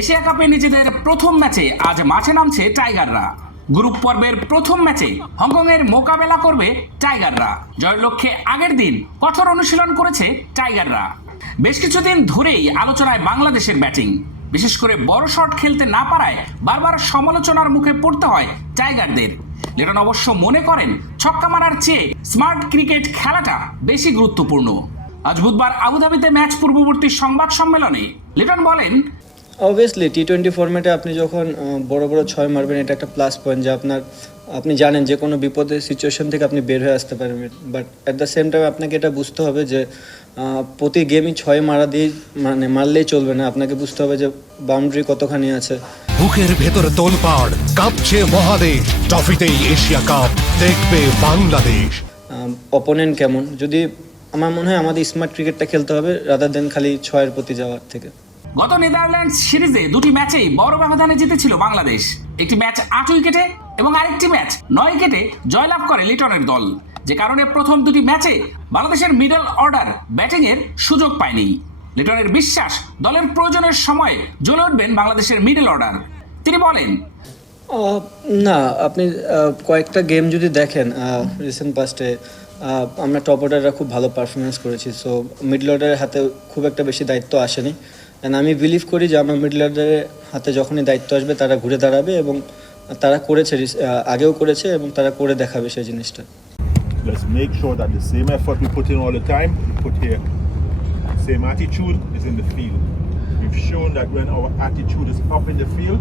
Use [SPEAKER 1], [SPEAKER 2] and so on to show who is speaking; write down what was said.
[SPEAKER 1] Asia কাপে নিজেদের প্রথম ম্যাচে আজ মাঠে নামছে টাইগাররা। গ্রুপ পর্বের প্রথম ম্যাচে হংকংয়ের মোকাবেলা করবে টাইগাররা। জয়ের লক্ষ্যে আগের দিন কঠোর অনুশীলন করেছে টাইগাররা। বেশ কিছুদিন ধরেই আলোচনায় বাংলাদেশের ব্যাটিং। বিশেষ করে বড় শট খেলতে না পারায় বারবার সমালোচনার মুখে পড়তে হয় টাইগারদের। লিটন অবশ্য মনে করেন, ছক্কা মারার চেয়ে স্মার্ট ক্রিকেট খেলাটা বেশি গুরুত্বপূর্ণ। আজ বুধবার আবুধাবিতে ম্যাচ পূর্ববর্তী সংবাদ সম্মেলনে লিটন বলেন
[SPEAKER 2] অবভিয়াসলি টি টোয়েন্টি ফর্মেটে আপনি যখন বড় বড় ছয় মারবেন এটা একটা প্লাস পয়েন্ট যে আপনার আপনি জানেন যে কোনো বিপদের সিচুয়েশন থেকে আপনি বের হয়ে আসতে পারবেন। But at the same time আপনাকে এটা বুঝতে হবে যে প্রতি গেমই ছয় মারা দিয়ে মানে মারলেই চলবে না। আপনাকে বুঝতে হবে যে বাউন্ডারি কতখানি আছে।
[SPEAKER 3] বুকের ভেতর তোলপাড় কাঁপছে মহাদেশ। ট্রফিতেই এশিয়া কাপ দেখবে বাংলাদেশ।
[SPEAKER 2] অপোনেন্ট কেমন? যদি আমার মনে হয় আমাদের স্মার্ট ক্রিকেটটা খেলতে হবে রাদার দেন খালি ছয়ের প্রতি যাওয়ার থেকে।
[SPEAKER 1] গত নেদারল্যান্ডস সিরিজে দুটি ম্যাচেই বড় ব্যবধানে জিতেছিল বাংলাদেশ। একটি ম্যাচ আট উইকেটে এবং আরেকটি ম্যাচ নয় উইকেটে জয়লাভ করে লিটনের দল। যে কারণে প্রথম দুটি ম্যাচে বাংলাদেশের মিডল অর্ডার ব্যাটিংয়ের সুযোগ পায়নি। লিটনের বিশ্বাস দলের প্রয়োজনের সময় জ্বলে উঠবেন বাংলাদেশের মিডল অর্ডার। তিনি বলেন
[SPEAKER 2] না, আপনি কয়েকটা গেম যদি দেখেন রিসেন্ট পাস্টে আমরা টপ অর্ডাররা খুব ভালো পারফরমেন্স করেছি সো মিডল অর্ডারের হাতে খুব একটা বেশি দায়িত্ব আসেনি। অ্যান্ড আমি বিলিভ করি যে আমার মিডলারদের হাতে যখনই দায়িত্ব আসবে তারা ঘুরে দাঁড়াবে এবং তারা করেছে আগেও করেছে এবং তারা করে দেখাবে সেই জিনিসটা
[SPEAKER 4] Let's make sure that the same effort we put in all the time, we put here. Same attitude is in the field. We've shown that when our attitude is up in the field,